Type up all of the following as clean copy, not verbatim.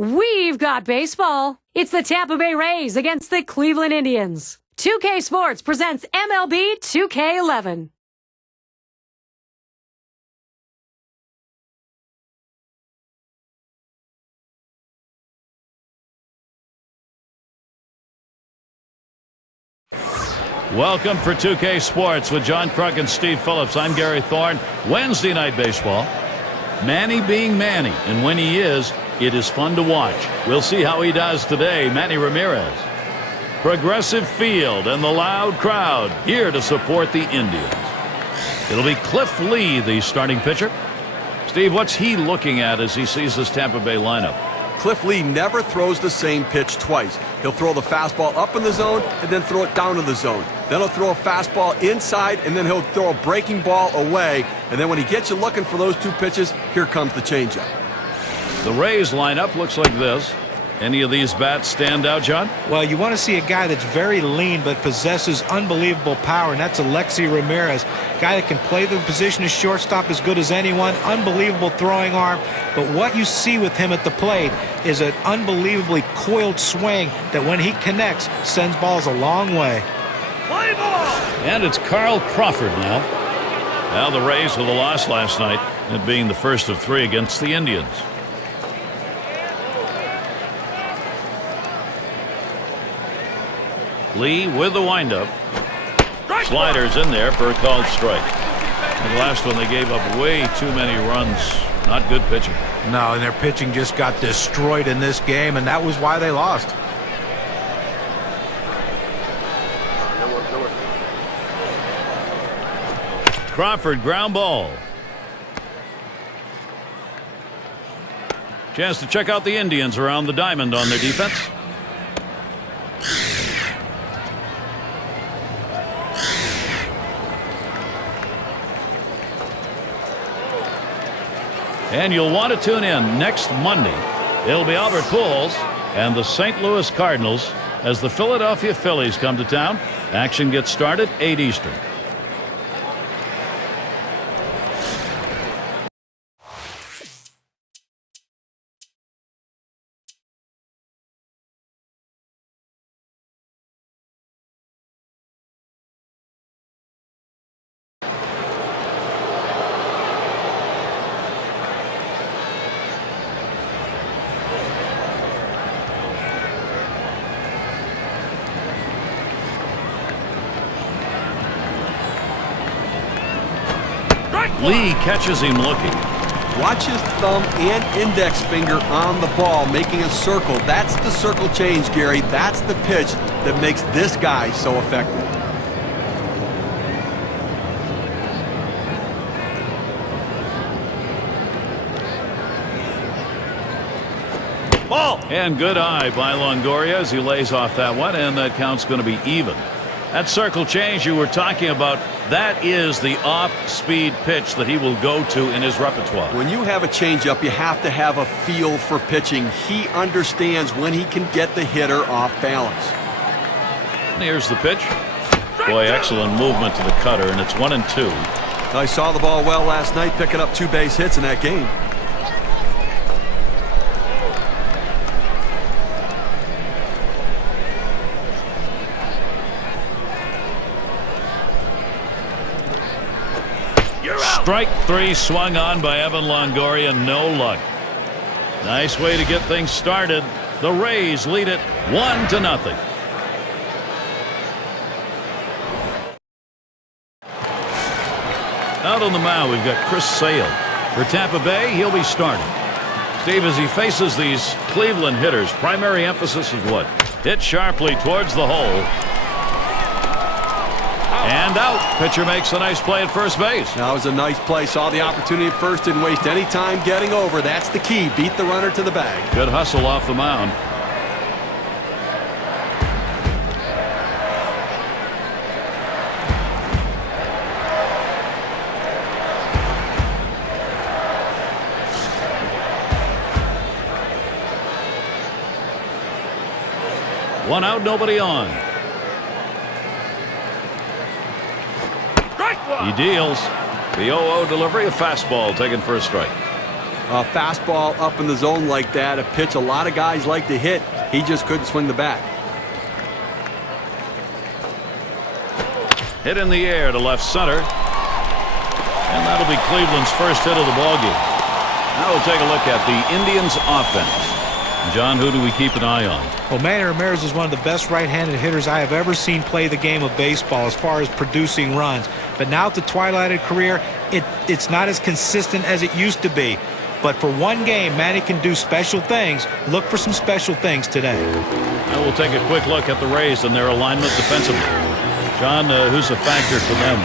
We've got baseball. It's the Tampa Bay Rays against the Cleveland Indians. 2K Sports presents MLB 2K11. Welcome for 2K Sports with John Kruk and Steve Phillips. I'm Gary Thorne. Wednesday night baseball. Manny being Manny, and when he is, it is fun to watch. We'll see how he does today. Manny Ramirez. Progressive field and the loud crowd here to support the Indians. It'll be Cliff Lee, the starting pitcher. Steve, what's he looking at as he sees this Tampa Bay lineup? Cliff Lee never throws the same pitch twice. He'll throw the fastball up in the zone and then throw it down in the zone. Then he'll throw a fastball inside and then he'll throw a breaking ball away. And then when he gets you looking for those two pitches, here comes the changeup. The Rays lineup looks like this. Any of these bats stand out, John? Well, you want to see a guy that's very lean but possesses unbelievable power, and that's Alexi Ramirez. Guy that can play the position of shortstop as good as anyone. Unbelievable throwing arm. But what you see with him at the plate is an unbelievably coiled swing that when he connects sends balls a long way. Play ball! And it's Carl Crawford now. Now the Rays with a loss last night, it being the first of 3 against the Indians. Lee with the windup. Sliders in there for a called strike. And the last one they gave up way too many runs. Not good pitching. No, and their pitching just got destroyed in this game, and that was why they lost. Crawford ground ball. Chance to check out the Indians around the diamond on their defense. And you'll want to tune in next Monday. It'll be Albert Pujols and the St. Louis Cardinals as the Philadelphia Phillies come to town. Action gets started 8 Eastern. Lee catches him looking. Watch his thumb and index finger on the ball, making a circle. That's the circle change, Gary. That's the pitch that makes this guy so effective. Ball! And good eye by Longoria as he lays off that one, and that count's going to be even. That circle change you were talking about, that is the off-speed pitch that he will go to in his repertoire. When you have a changeup, you have to have a feel for pitching. He understands when he can get the hitter off balance. And here's the pitch. Boy, excellent movement to the cutter, and it's 1-2. I saw the ball well last night, picking up 2 base hits in that game. Strike 3 swung on by Evan Longoria. No luck. Nice way to get things started. The Rays lead it 1-0. Out on the mound, we've got Chris Sale. For Tampa Bay, he'll be starting. Steve, as he faces these Cleveland hitters, primary emphasis is what? Hit sharply towards the hole. And out. Pitcher makes a nice play at first base. That was a nice play. Saw the opportunity at first. Didn't waste any time getting over. That's the key. Beat the runner to the bag. Good hustle off the mound. One out, nobody on. He deals. The 0-0 delivery, a fastball taken for a strike. A fastball up in the zone like that, a pitch a lot of guys like to hit. He just couldn't swing the bat. Hit in the air to left center. And that'll be Cleveland's first hit of the ballgame. Now we'll take a look at the Indians' offense. John, who do we keep an eye on? Well, Manny Ramirez is one of the best right-handed hitters I have ever seen play the game of baseball as far as producing runs. But now at the twilight of career, it's not as consistent as it used to be. But for one game, Manny can do special things. Look for some special things today. Now we'll take a quick look at the Rays and their alignment defensively. John, who's a factor for them?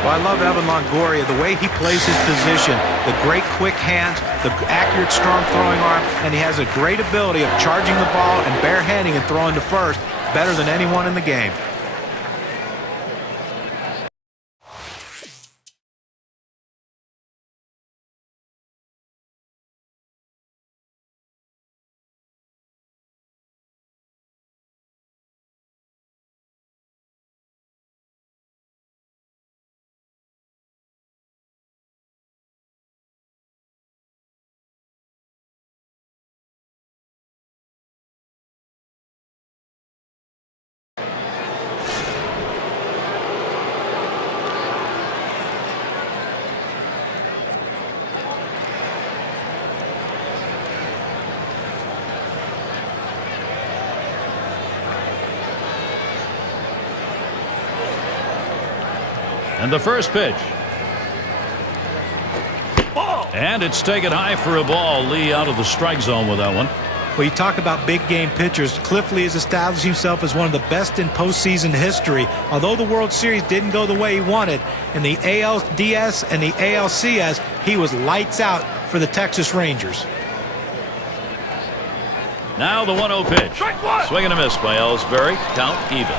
Well, I love Evan Longoria, the way he plays his position, the great quick hands, the accurate, strong throwing arm, and he has a great ability of charging the ball and barehanding and throwing to first better than anyone in the game. And the first pitch. And it's taken high for a ball. Lee out of the strike zone with that one. Well, you talk about big game pitchers. Cliff Lee has established himself as one of the best in postseason history. Although the World Series didn't go the way he wanted, in the ALDS and the ALCS, he was lights out for the Texas Rangers. Now the 1-0 pitch. Swing and a miss by Ellsbury. Count even.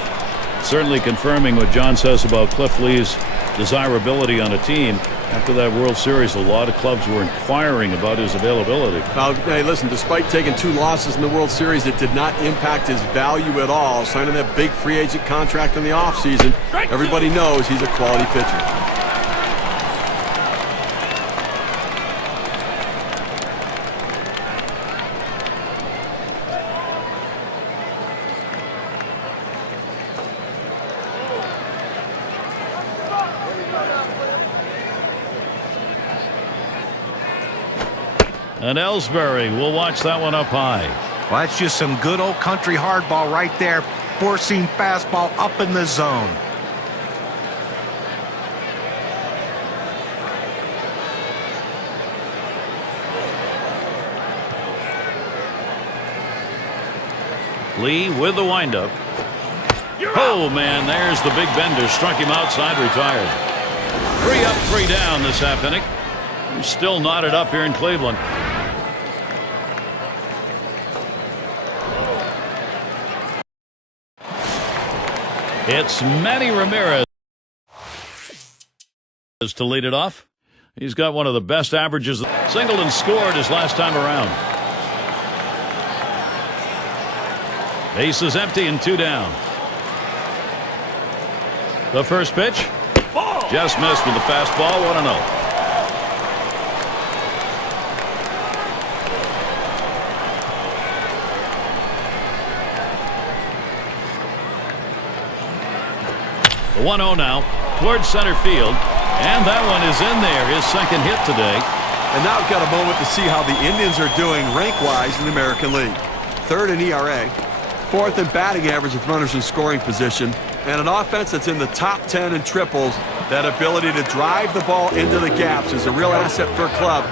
Certainly confirming what John says about Cliff Lee's desirability on a team. After that World Series, a lot of clubs were inquiring about his availability. Hey, listen, despite taking 2 losses in the World Series, it did not impact his value at all. Signing that big free agent contract in the offseason, everybody knows he's a quality pitcher. And Ellsbury will watch that one up high. Well, that's just some good old country hardball right there. Four-seam fastball up in the zone. Lee with the windup. Oh, man, there's the big bender. Struck him outside, retired. 3 up, 3 down this half inning. He's still knotted up here in Cleveland. It's Manny Ramirez to lead it off. He's got one of the best averages. Singled and scored his last time around. Base is empty and 2 down. The first pitch. Just missed with the fastball. 1-0. The 1-0 now towards center field. And that one is in there. His second hit today. And now we've got a moment to see how the Indians are doing rank-wise in the American League. 3rd in ERA, 4th in batting average with runners in scoring position, and an offense that's in the top 10 in triples. That ability to drive the ball into the gaps is a real asset for a club.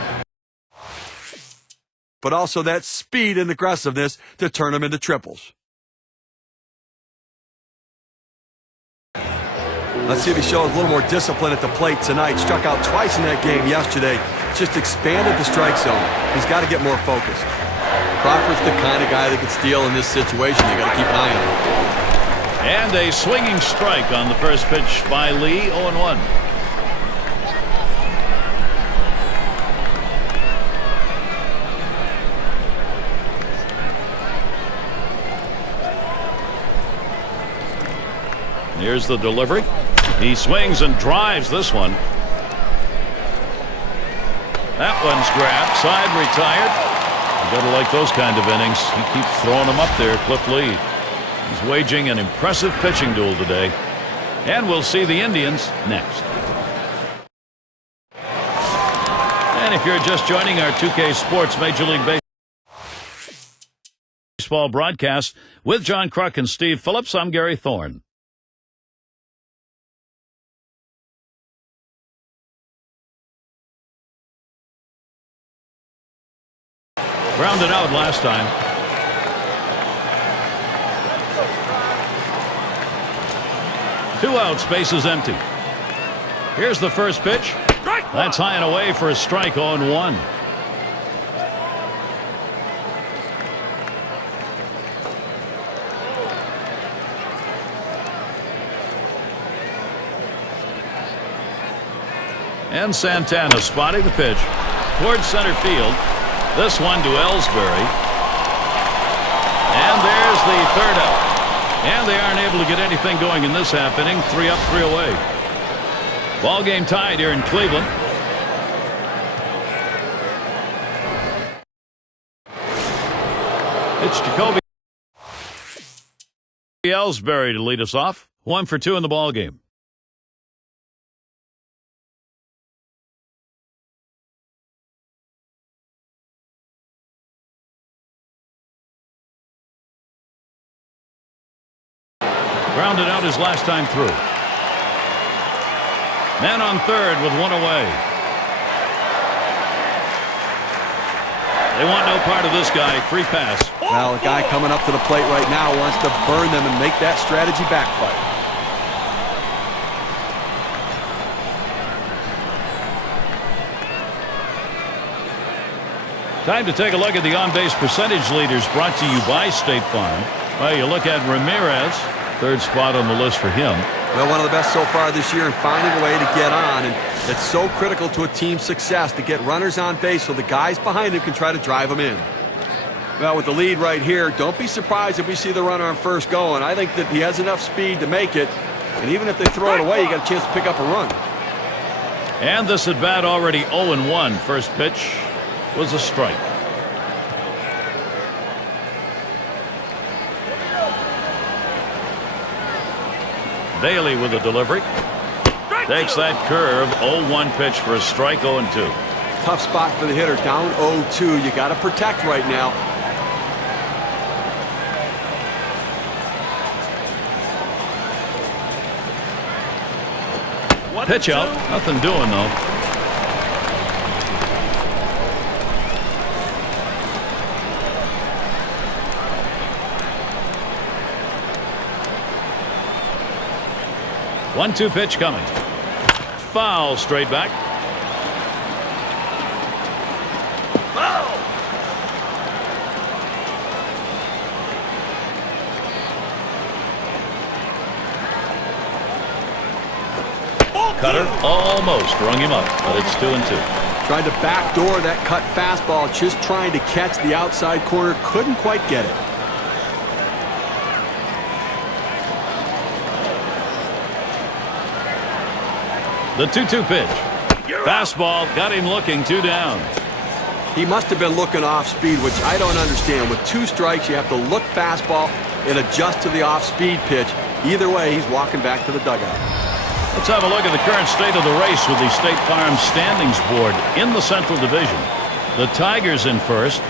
But also that speed and aggressiveness to turn them into triples. Let's see if he shows a little more discipline at the plate tonight. Struck out twice in that game yesterday. Just expanded the strike zone. He's got to get more focused. Crawford's the kind of guy that can steal in this situation. You got to keep an eye on him. And a swinging strike on the first pitch by Lee. 0-1. Here's the delivery. He swings and drives this one. That one's grabbed. Side retired. You got to like those kind of innings. He keeps throwing them up there, Cliff Lee. He's waging an impressive pitching duel today. And we'll see the Indians next. And if you're just joining our 2K Sports Major League Baseball broadcast with John Kruk and Steve Phillips, I'm Gary Thorne. Grounded out last time. Two outs, bases empty. Here's the first pitch. That's high and away for a strike, 0-1. And Santana spotting the pitch towards center field. This one to Ellsbury. And there's the third out. And they aren't able to get anything going in this half inning. 3 up, 3 away. Ball game tied here in Cleveland. It's Jacoby Ellsbury to lead us off. 1 for 2 in the ball game. Grounded out his last time through. Man on third with 1 away. They want no part of this guy. Free pass. Well, the guy coming up to the plate right now wants to burn them and make that strategy backfire. Time to take a look at the on-base percentage leaders brought to you by State Farm. Well, you look at Ramirez. Third spot on the list for him. Well, one of the best so far this year in finding a way to get on, and it's so critical to a team's success to get runners on base so the guys behind him can try to drive them in. Well, with the lead right here, don't be surprised if we see the runner on first going. I think that he has enough speed to make it, and even if they throw it away, you got a chance to pick up a run. And this at bat already 0-1. First pitch was a strike. Bailey with a delivery. Takes that curve. 0-1 pitch for a strike. 0-2. Tough spot for the hitter. Down 0-2. You got to protect right now. Pitch out. Nothing doing though. One-two pitch coming. Foul straight back. Foul. Cutter almost rung him up, but it's 2-2. Tried to backdoor that cut fastball, just trying to catch the outside corner. Couldn't quite get it. The 2-2 pitch. Fastball got him looking. 2 down. He must have been looking off speed, which I don't understand. With 2 strikes, you have to look fastball and adjust to the off-speed pitch. Either way, he's walking back to the dugout. Let's have a look at the current state of the race with the State Farm standings board in the Central Division. The Tigers in first,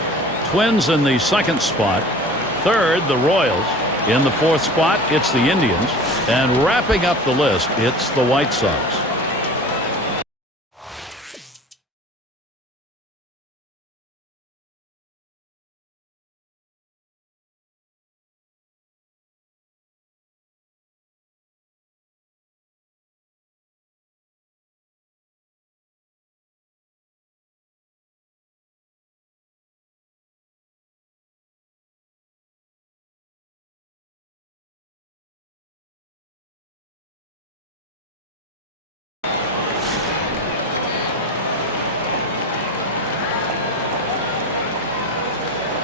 Twins in the second spot, third the Royals, in the fourth spot it's the Indians, and wrapping up the list it's the White Sox.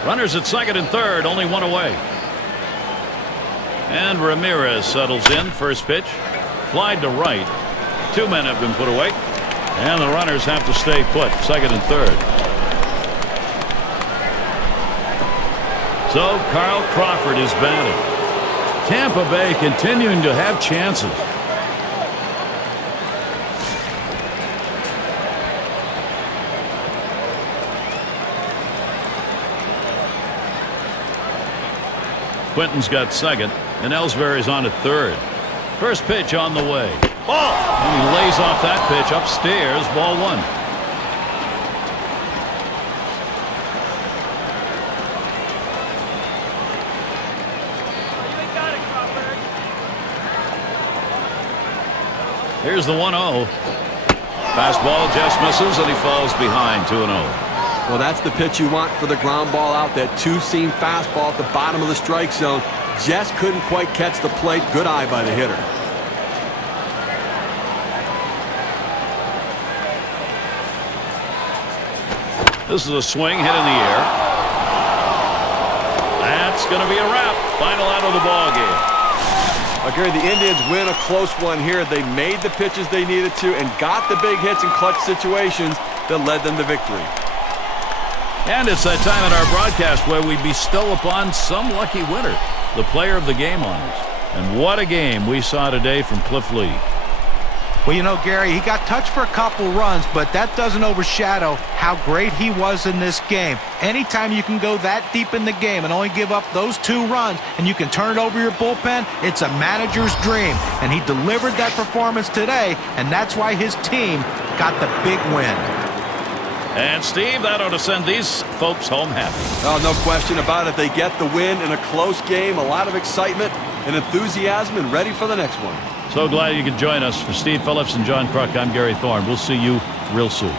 Runners at second and third, only 1 away. And Ramirez settles in. First pitch. Flied to right. 2 men have been put away. And the runners have to stay put, second and third. So Carl Crawford is batting. Tampa Bay continuing to have chances. Quinton's got second, and Ellsbury's on at third. First pitch on the way. Ball! And he lays off that pitch upstairs, ball one. Here's the 1-0. Fastball just misses, and he falls behind 2-0. Well, that's the pitch you want for the ground ball out. That two-seam fastball at the bottom of the strike zone. Just couldn't quite catch the plate. Good eye by the hitter. This is a swing hit in the air. That's going to be a wrap. Final out of the ball game. Gary, the Indians win a close one here. They made the pitches they needed to and got the big hits in clutch situations that led them to victory. And it's that time in our broadcast where we bestow upon some lucky winner the player of the game honors. And what a game we saw today from Cliff Lee. Well, you know, Gary, he got touched for a couple runs, but that doesn't overshadow how great he was in this game. Anytime you can go that deep in the game and only give up those 2 runs and you can turn it over your bullpen, it's a manager's dream. And he delivered that performance today, and that's why his team got the big win. And, Steve, that ought to send these folks home happy. Oh, no question about it. They get the win in a close game. A lot of excitement and enthusiasm and ready for the next one. So glad you could join us. For Steve Phillips and John Kruk, I'm Gary Thorne. We'll see you real soon.